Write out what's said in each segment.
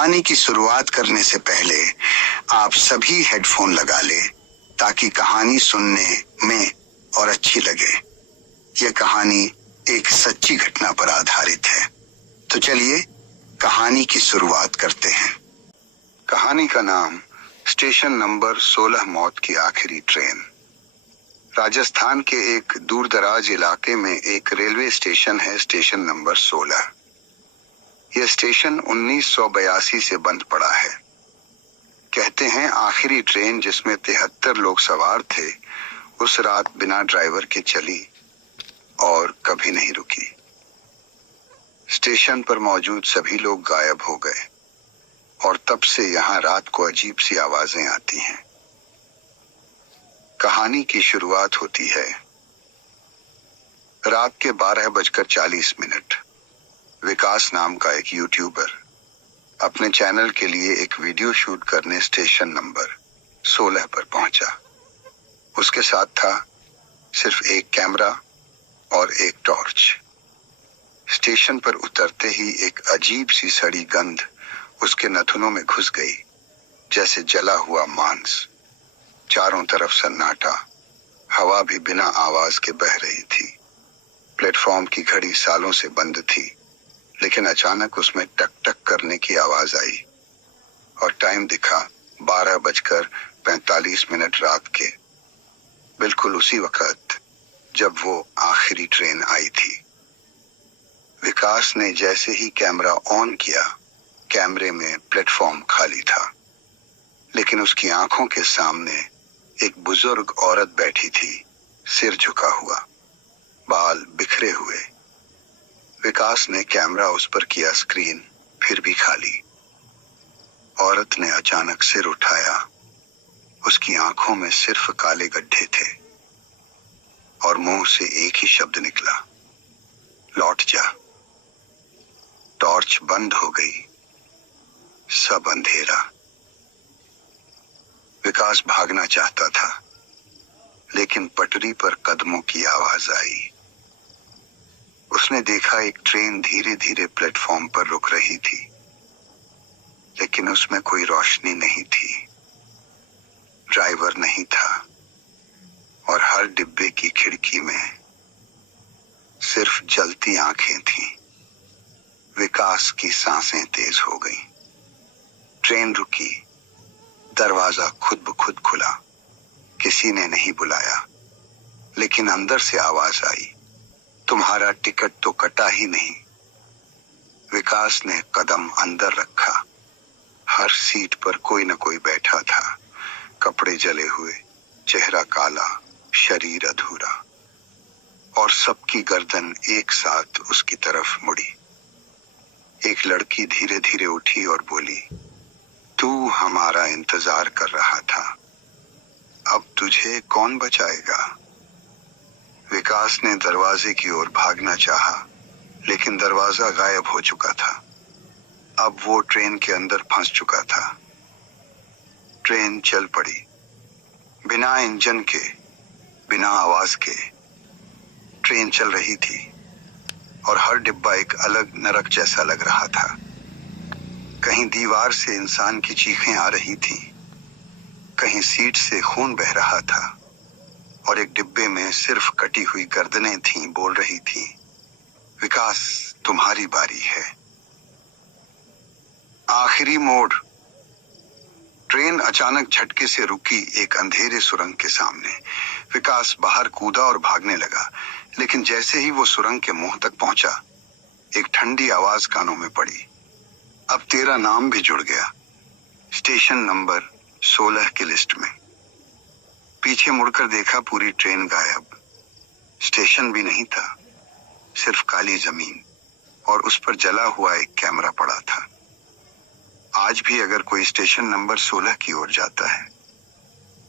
कहानी की शुरुआत करने से पहले आप सभी हेडफोन लगा लें ताकि कहानी सुनने में और अच्छी लगे। यह कहानी एक सच्ची घटना पर आधारित है। तो चलिए कहानी की शुरुआत करते हैं। कहानी का नाम स्टेशन नंबर 16 मौत की आखिरी ट्रेन। राजस्थान के एक दूरदराज इलाके में एक रेलवे स्टेशन है, स्टेशन नंबर 16। यह स्टेशन 1982 से बंद पड़ा है। कहते हैं आखिरी ट्रेन जिसमें 73 लोग सवार थे उस रात बिना ड्राइवर के चली और कभी नहीं रुकी। स्टेशन पर मौजूद सभी लोग गायब हो गए और तब से यहाँ रात को अजीब सी आवाजें आती हैं। कहानी की शुरुआत होती है रात के 12:40। विकास नाम का एक यूट्यूबर अपने चैनल के लिए एक वीडियो शूट करने स्टेशन नंबर 16 पर पहुंचा। उसके साथ था सिर्फ एक कैमरा और एक टॉर्च। स्टेशन पर उतरते ही एक अजीब सी सड़ी गंध उसके नाखूनों में घुस गई, जैसे जला हुआ मांस। चारों तरफ सन्नाटा, हवा भी बिना आवाज के बह रही थी। प्लेटफॉर्म की घड़ी सालों से बंद थी, लेकिन अचानक उसमें टक टक करने की आवाज आई और टाइम दिखा 12:45 रात के, बिल्कुल उसी वक्त जब वो आखिरी ट्रेन आई थी। विकास ने जैसे ही कैमरा ऑन किया, कैमरे में प्लेटफॉर्म खाली था, लेकिन उसकी आंखों के सामने एक बुजुर्ग औरत बैठी थी, सिर झुका हुआ, बाल बिखरे हुए। विकास ने कैमरा उस पर किया, स्क्रीन फिर भी खाली। औरत ने अचानक सिर उठाया। उसकी आंखों में सिर्फ काले गड्ढे थे और मुंह से एक ही शब्द निकला, लौट जा। टॉर्च बंद हो गई, सब अंधेरा। विकास भागना चाहता था, लेकिन पटरी पर कदमों की आवाज आई। उसने देखा एक ट्रेन धीरे धीरे प्लेटफॉर्म पर रुक रही थी, लेकिन उसमें कोई रोशनी नहीं थी, ड्राइवर नहीं था और हर डिब्बे की खिड़की में सिर्फ जलती आंखें थीं। विकास की सांसें तेज हो गईं। ट्रेन रुकी, दरवाजा खुद ब खुद खुला। किसी ने नहीं बुलाया, लेकिन अंदर से आवाज आई, तुम्हारा टिकट तो कटा ही नहीं। विकास ने कदम अंदर रखा। हर सीट पर कोई न कोई बैठा था, कपड़े जले हुए, चेहरा काला, शरीर अधूरा, और सबकी गर्दन एक साथ उसकी तरफ मुड़ी। एक लड़की धीरे धीरे उठी और बोली, तू हमारा इंतजार कर रहा था, अब तुझे कौन बचाएगा। विकास ने दरवाजे की ओर भागना चाहा, लेकिन दरवाजा गायब हो चुका था। अब वो ट्रेन के अंदर फंस चुका था। ट्रेन चल पड़ी, बिना इंजन के, बिना आवाज के। ट्रेन चल रही थी और हर डिब्बा एक अलग नरक जैसा लग रहा था। कहीं दीवार से इंसान की चीखें आ रही थीं, कहीं सीट से खून बह रहा था और एक डिब्बे में सिर्फ कटी हुई गर्दनें थीं, बोल रही थीं, विकास तुम्हारी बारी है। आखिरी मोड़। ट्रेन अचानक झटके से रुकी एक अंधेरे सुरंग के सामने। विकास बाहर कूदा और भागने लगा, लेकिन जैसे ही वो सुरंग के मुंह तक पहुंचा, एक ठंडी आवाज कानों में पड़ी, अब तेरा नाम भी जुड़ गया स्टेशन नंबर 16 की लिस्ट में। पीछे मुड़कर देखा, पूरी ट्रेन गायब। स्टेशन भी नहीं था, सिर्फ काली जमीन और उस पर जला हुआ एक कैमरा पड़ा था। आज भी अगर कोई स्टेशन नंबर 16 की ओर जाता है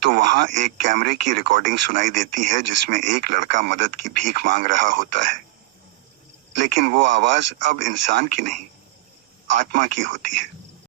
तो वहां एक कैमरे की रिकॉर्डिंग सुनाई देती है जिसमें एक लड़का मदद की भीख मांग रहा होता है, लेकिन वो आवाज अब इंसान की नहीं, आत्मा की होती है।